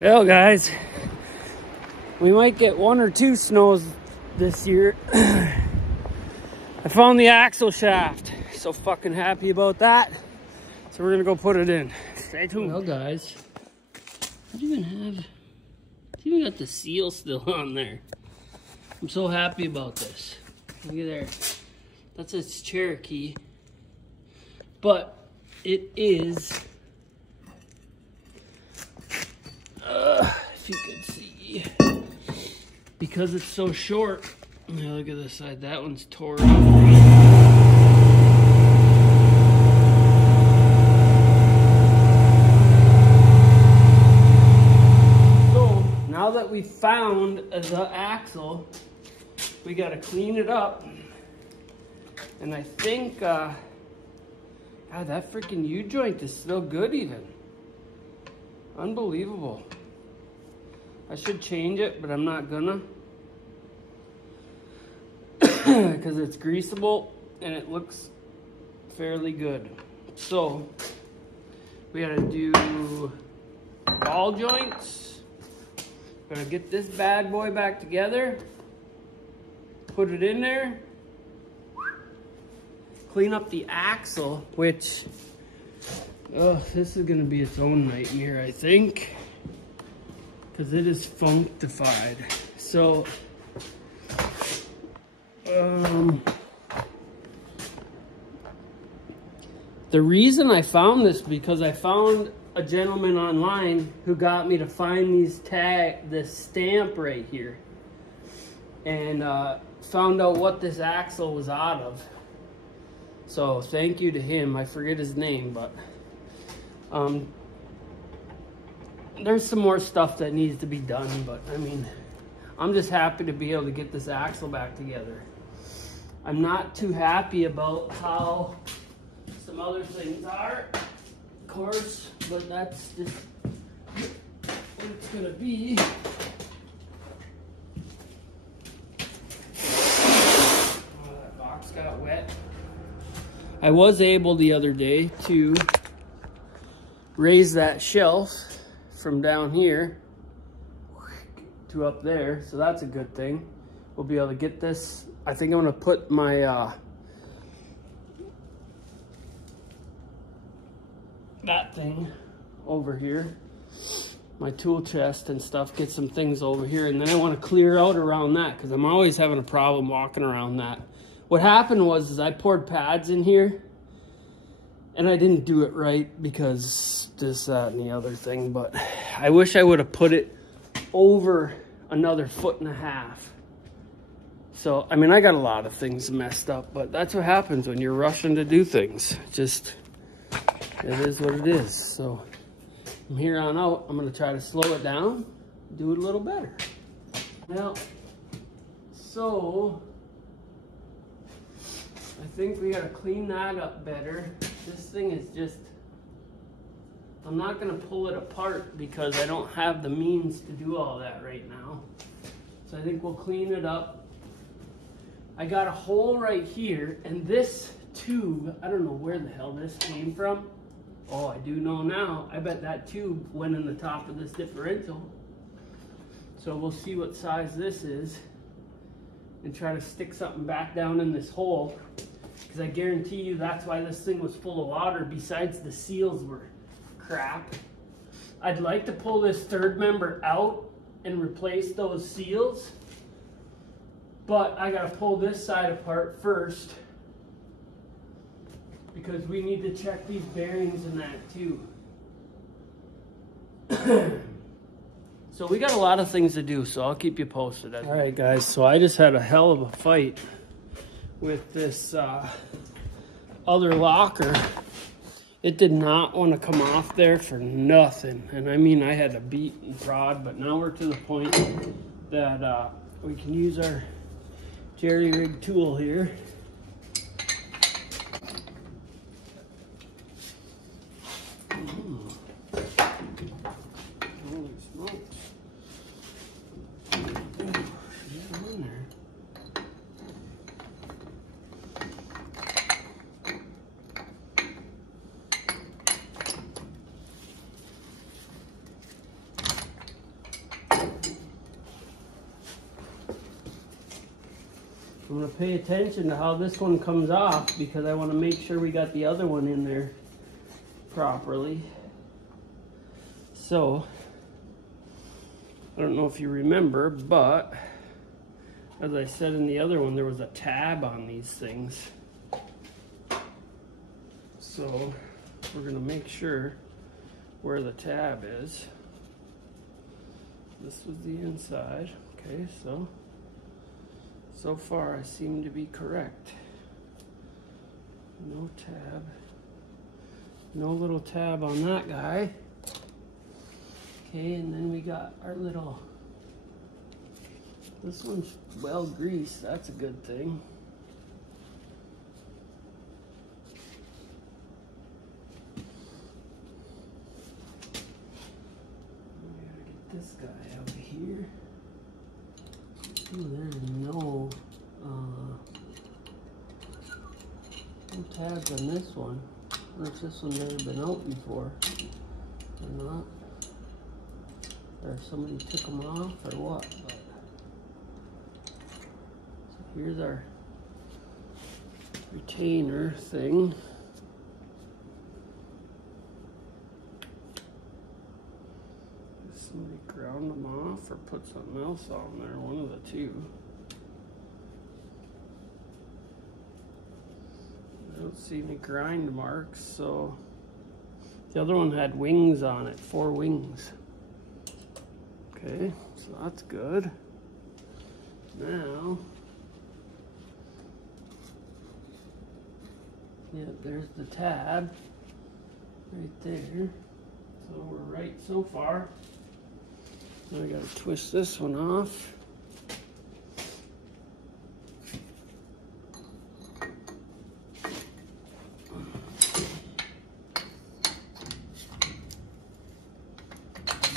Well, guys, we might get 1 or 2 snows this year. I found the axle shaft. So fucking happy about that. So we're gonna go put it in. Stay tuned. Well, guys, what do you even have? You even got the seal still on there. I'm so happy about this. Look at there. That's its Cherokee. But it is. If you could see, because it's so short. Yeah, look at this side. That one's tore up. So now that we found the axle, we got to clean it up. And I think, God, that freaking U-joint is still good even. Unbelievable. I should change it, but I'm not gonna. Because it's greasable and it looks fairly good. So, we gotta do ball joints. Gotta get this bad boy back together. Put it in there. Clean up the axle, which, oh, this is gonna be its own nightmare, I think. Because it is functified. So, the reason I found this, because I found a gentleman online who got me to find this stamp right here. And found out what this axle was out of. So thank you to him. I forget his name, but there's some more stuff that needs to be done, but I mean, I'm just happy to be able to get this axle back together. I'm not too happy about how some other things are, of course, but that's just what it's gonna be. Oh, that box got wet. I was able the other day to raise that shelf from down here to up there, so that's a good thing. We'll be able to get this. I think I'm gonna put my that thing over here, my tool chest and stuff, get some things over here, and then I want to clear out around that because I'm always having a problem walking around that. What happened was I poured pads in here and I didn't do it right because this, that, and the other thing, but I wish I would have put it over another 1.5 feet. So, I mean, I got a lot of things messed up, but that's what happens when you're rushing to do things. Just, it is what it is. So, from here on out, I'm gonna try to slow it down, do it a little better. Now, so, I think we gotta clean that up better. This thing is just, I'm not gonna pull it apart because I don't have the means to do all that right now. So I think we'll clean it up. I got a hole right here, and this tube, I don't know where the hell this came from. Oh, I do know now. I bet that tube went in the top of this differential. So we'll see what size this is and try to stick something back down in this hole. Because I guarantee you that's why this thing was full of water, besides the seals were crap. I'd like to pull this third member out and replace those seals, but I gotta pull this side apart first because we need to check these bearings and that too. So we got a lot of things to do, so I'll keep you posted. All right, guys, so I just had a hell of a fight with this other locker. It did not want to come off there for nothing. And I mean, I had to beat and prod, but now we're to the point that we can use our jerry rig tool here. Holy smokes. Yeah, in there. I'm gonna pay attention to how this one comes off because I want to make sure we got the other one in there properly. So, I don't know if you remember, but as I said in the other one, there was a tab on these things. So, we're gonna make sure where the tab is. This was the inside. Okay, so far I seem to be correct. No tab. No little tab on that guy. Okay, and then we got our little, this one's well greased, that's a good thing. We gotta get this guy out of here. Ooh, there's no tabs on this one. I wonder if this one's never been out before or not. Or if somebody took them off or what. But, so here's our retainer thing. Somebody ground them off or put something else on there, one of the two. I don't see any grind marks, so the other one had wings on it, 4 wings. Okay, so that's good. Now, yeah, there's the tab right there. So we're right so far. Now I gotta twist this one off.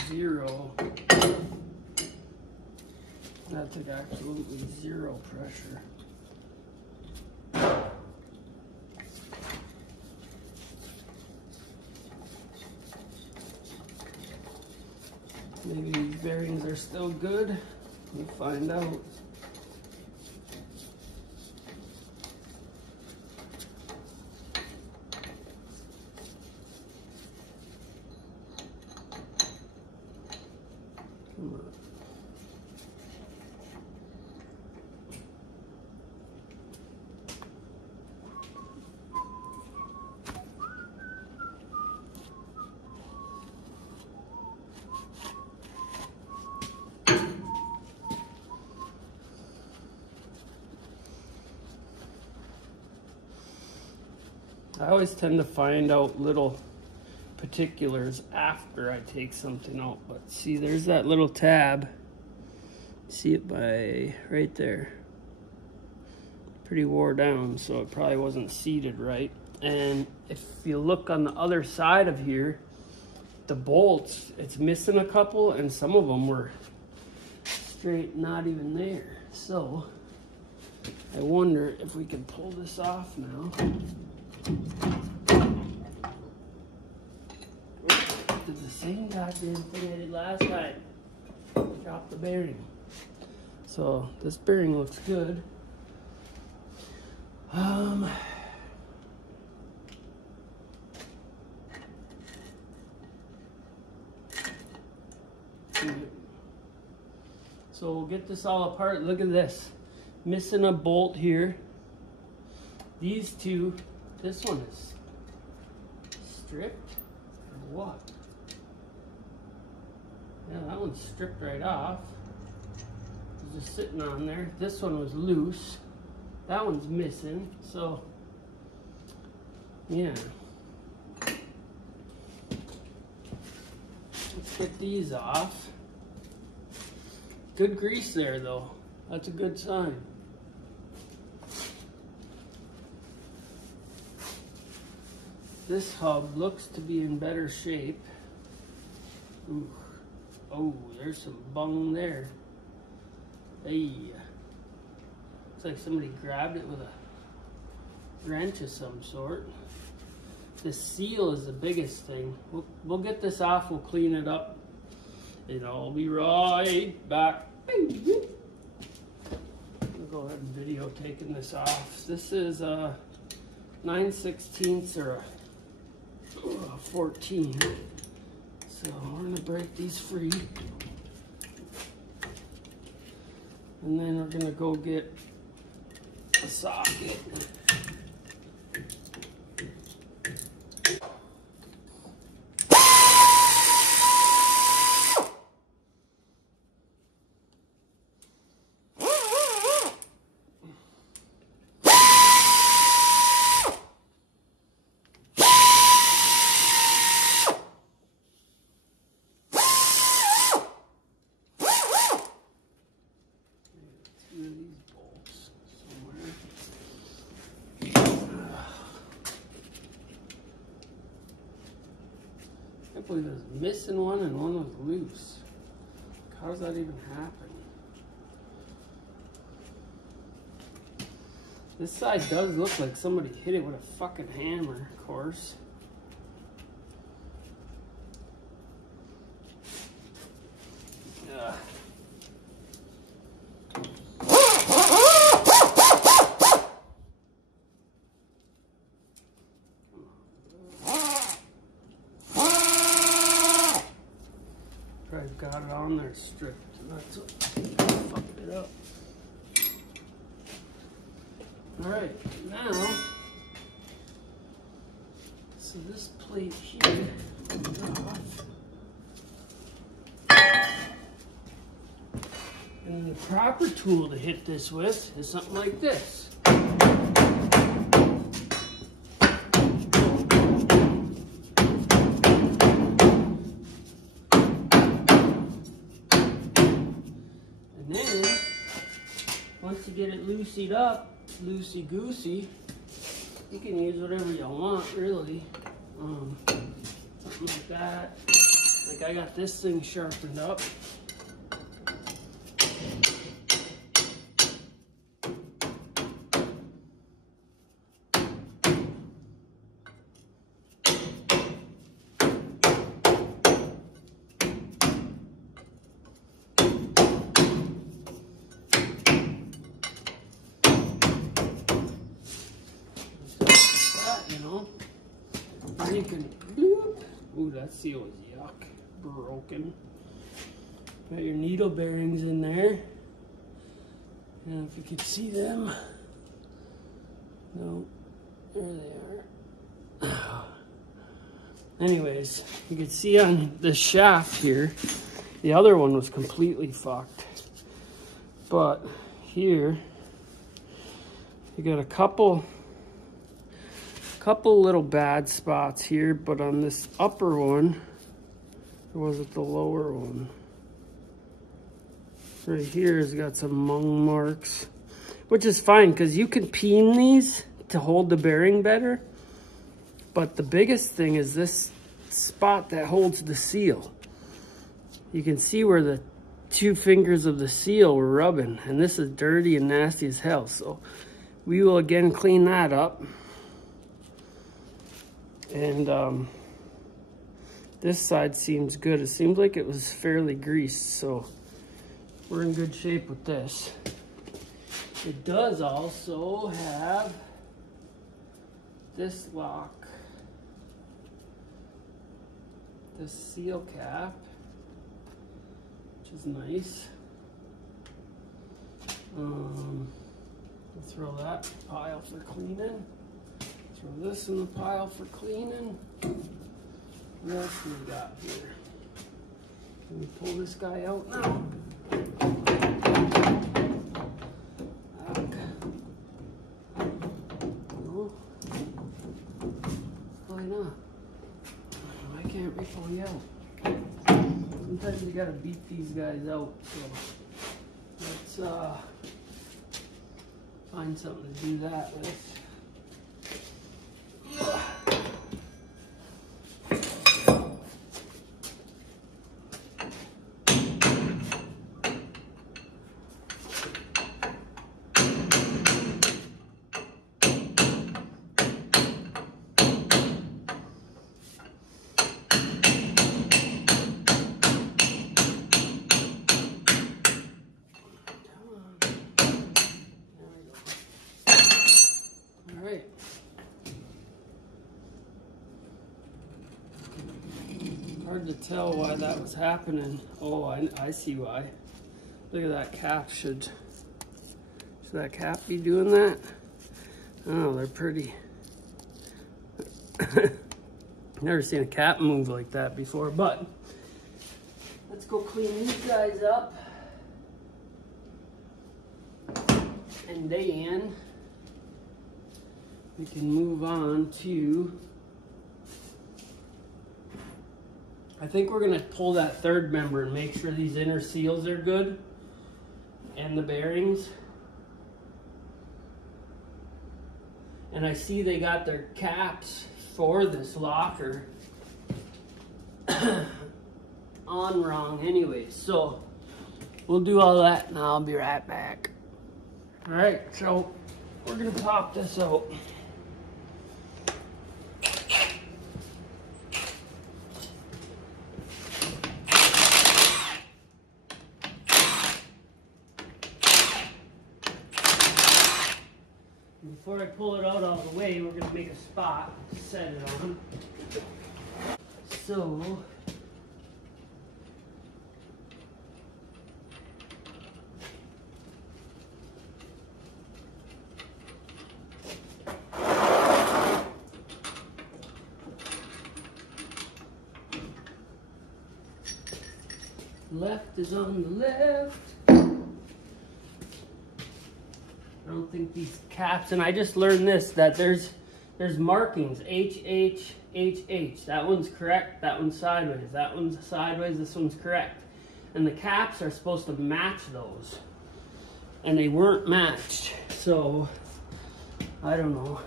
Zero. That took absolutely zero pressure. Maybe these bearings are still good. We'll find out. Come on. I always tend to find out little particulars after I take something out, but see, there's that little tab. See it by right there. Pretty wore down, so it probably wasn't seated right. And if you look on the other side of here, the bolts, it's missing a couple, and some of them were straight not even there. So I wonder if we can pull this off now. Did the same goddamn thing I did last time. Drop the bearing. So this bearing looks good. So we'll get this all apart. Look at this. Missing a bolt here. These two, this one is stripped or what? Yeah, that one's stripped right off. It's just sitting on there. This one was loose. That one's missing. So, yeah. Let's get these off. Good grease there though. That's a good sign. This hub looks to be in better shape. Ooh. Oh, there's some bung there. Hey. Looks like somebody grabbed it with a wrench of some sort. The seal is the biggest thing. We'll get this off, we'll clean it up, and I'll be right back. go ahead and video taking this off. This is 9/16 or a 14. So we're gonna break these free. And then we're gonna go get a socket. I can't believe I was missing one and one was loose. How does that even happen? This side does look like somebody hit it with a fucking hammer, of course. I've got it on there stripped. That's what fucked it up. Alright, now, so this plate here comes off. And the proper tool to hit this with is something like this. Once you get it loosied up, loosey-goosey, you can use whatever you want, really. Something like that. Like I got this thing sharpened up. And you can, ooh, that seal is yuck, broken. Got your needle bearings in there. And if you could see them, no, there they are. Anyways, you can see on the shaft here, the other one was completely fucked. But here, you got a couple little bad spots here, but on this upper one, or was it the lower one? Right here has got some mung marks, which is fine because you can peen these to hold the bearing better. But the biggest thing is this spot that holds the seal. You can see where the 2 fingers of the seal were rubbing, and this is dirty and nasty as hell. So we will again clean that up. And this side seems good. It seems like it was fairly greased, so we're in good shape with this. It does also have this lock, this seal cap, which is nice. We'll throw that in the pile for cleaning. Throw this in the pile for cleaning. What else do we got here? Can we pull this guy out now? No? Why not? Why can't we pull you out? Sometimes you gotta beat these guys out. So let's find something to do that with. Hard to tell why that was happening. Oh, I see why. Look at that cap. Should that cap be doing that? Oh, they're pretty. Never seen a cap move like that before, but let's go clean these guys up. And then we can move on to, I think we're gonna pull that third member and make sure these inner seals are good and the bearings. And I see they got their caps for this locker on wrong anyway, so we'll do all that and I'll be right back. All right, so we're gonna pop this out. Before I pull it out all the way, we're gonna make a spot to set it on. So, left is on the left. I don't think these caps, and I just learned this, that there's markings, HH, HH. That one's correct, that one's sideways, that one's sideways, this one's correct. And the caps are supposed to match those. And they weren't matched, so I don't know.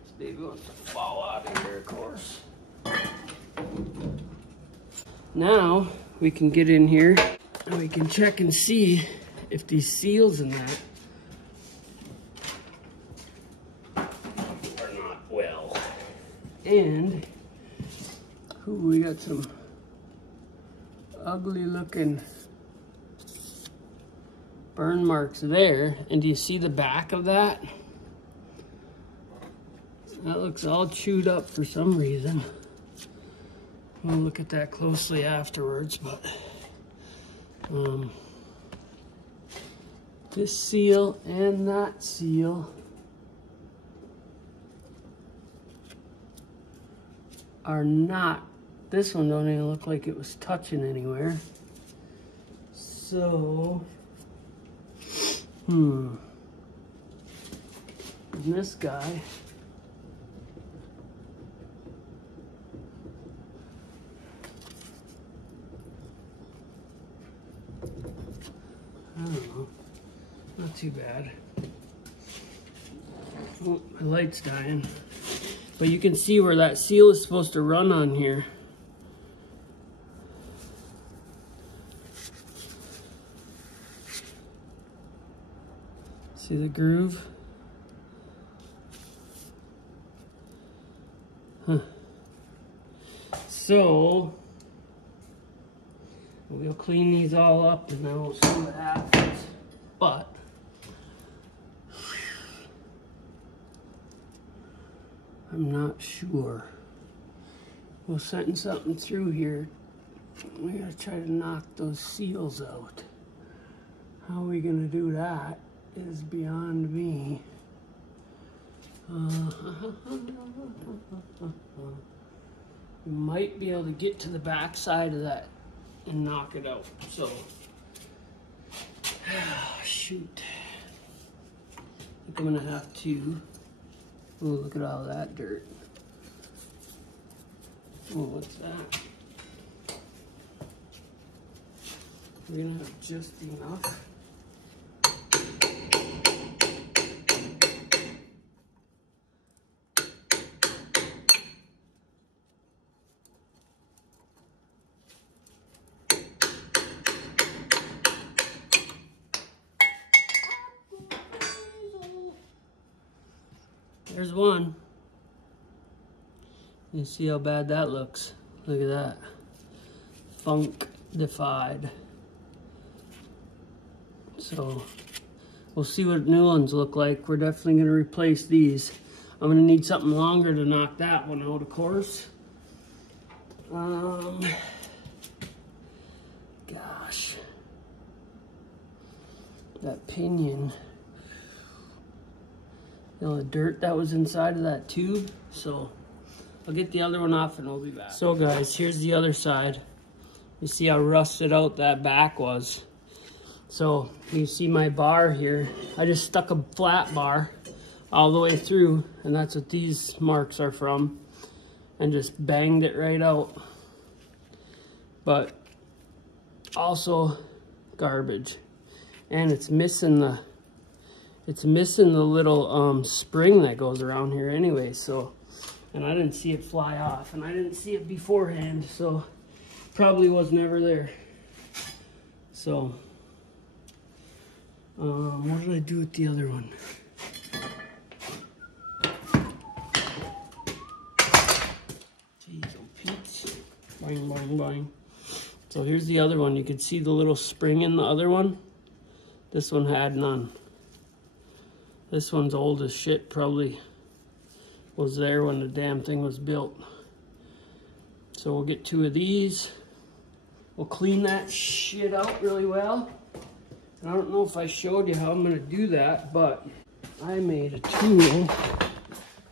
This baby wants to fall out of here, of course. Now we can get in here and we can check and see if these seals in that are not well. And we got some ugly looking burn marks there. And do you see the back of that? That looks all chewed up for some reason. We'll look at that closely afterwards, but this seal and that seal are not, this one don't even look like it was touching anywhere. So, and this guy, I don't know, not too bad. Oh, my light's dying. But you can see where that seal is supposed to run on here. See the groove? Huh. So, we'll clean these all up and then we'll see what happens. But I'm not sure. We'll send something through here. We gotta try to knock those seals out. How are we gonna do that is beyond me. We might be able to get to the back side of that and knock it out. So, shoot. I think I'm gonna have to, oh, look at all that dirt. Oh, what's that? We're gonna have just enough. There's one. You see how bad that looks? Look at that. Funk-defied. So we'll see what new ones look like. We're definitely gonna replace these. I'm gonna need something longer to knock that one out, of course. Gosh. That pinion. You know, the dirt that was inside of that tube. So I'll get the other one off and we'll be back. So guys, here's the other side. You see how rusted out that back was. So you see my bar here. I just stuck a flat bar all the way through, and that's what these marks are from, and just banged it right out. But also garbage. And it's missing the little spring that goes around here anyway, so, and I didn't see it fly off, and I didn't see it beforehand, so probably was never there. So what did I do with the other one? Jeez, oh Pete. Boing, boing, boing. So here's the other one. You could see the little spring in the other one. This one had none. This one's old as shit, probably was there when the damn thing was built. So we'll get 2 of these. We'll clean that shit out really well. And I don't know if I showed you how I'm gonna do that, but I made a tool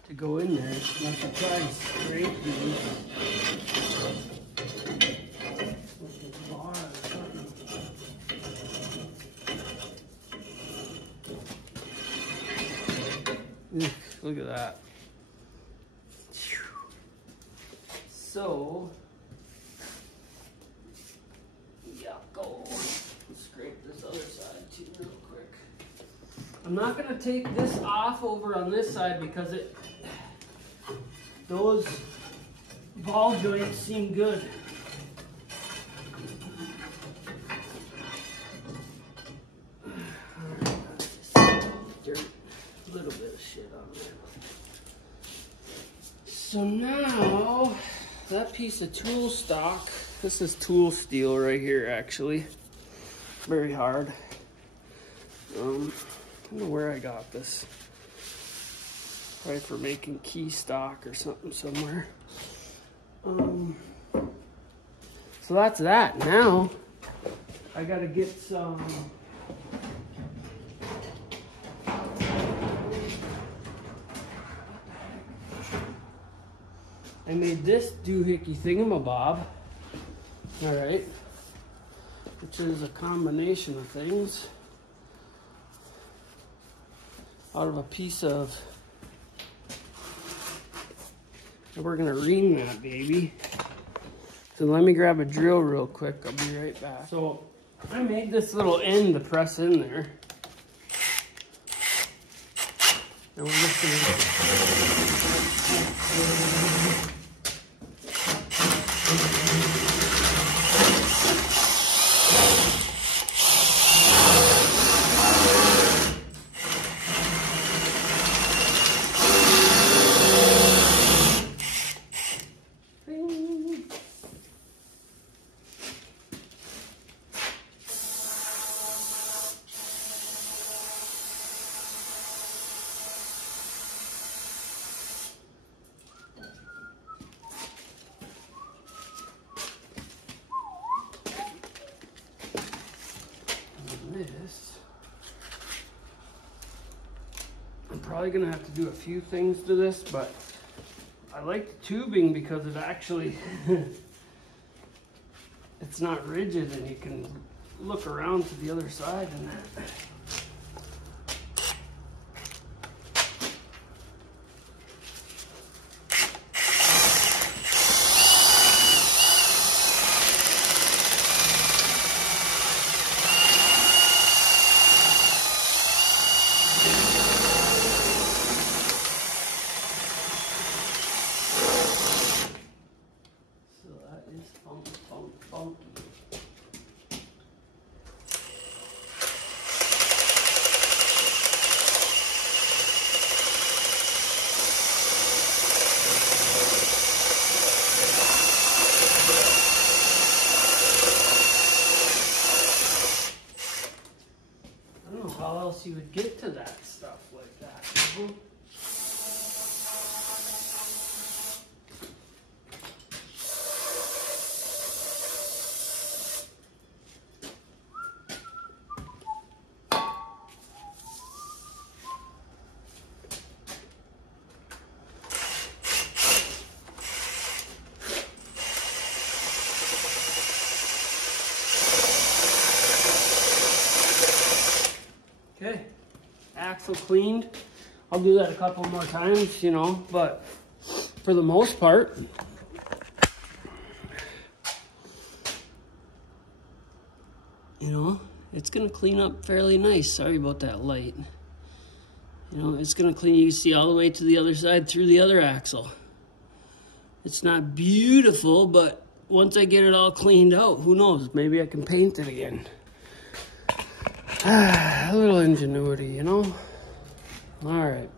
to go in there. I should try and scrape these. Look at that. So, yeah, go scrape this other side too real quick. I'm not gonna take this off over on this side because those ball joints seem good. Dirt, a little bit of shit on there. So now, that piece of tool stock, this is tool steel right here actually, very hard. I don't know where I got this, probably for making key stock or something somewhere. So that's that. Now, I gotta get some I made this doohickey thingamabob, all right, which is a combination of things out of a piece of, and we're gonna ream that baby. So let me grab a drill real quick, I'll be right back. So I made this little end to press in there. And we're just gonna this. I'm probably gonna have to do a few things to this, but I like the tubing because it actually it's not rigid and you can look around to the other side and that. you would get to that stuff like that. You know? Okay, axle cleaned. I'll do that a couple more times, you know, but for the most part, you know, it's gonna clean up fairly nice. Sorry about that light. You know, it's gonna clean, you can see all the way to the other side through the other axle. It's not beautiful, but once I get it all cleaned out, who knows, maybe I can paint it again. A little ingenuity, you know? All right.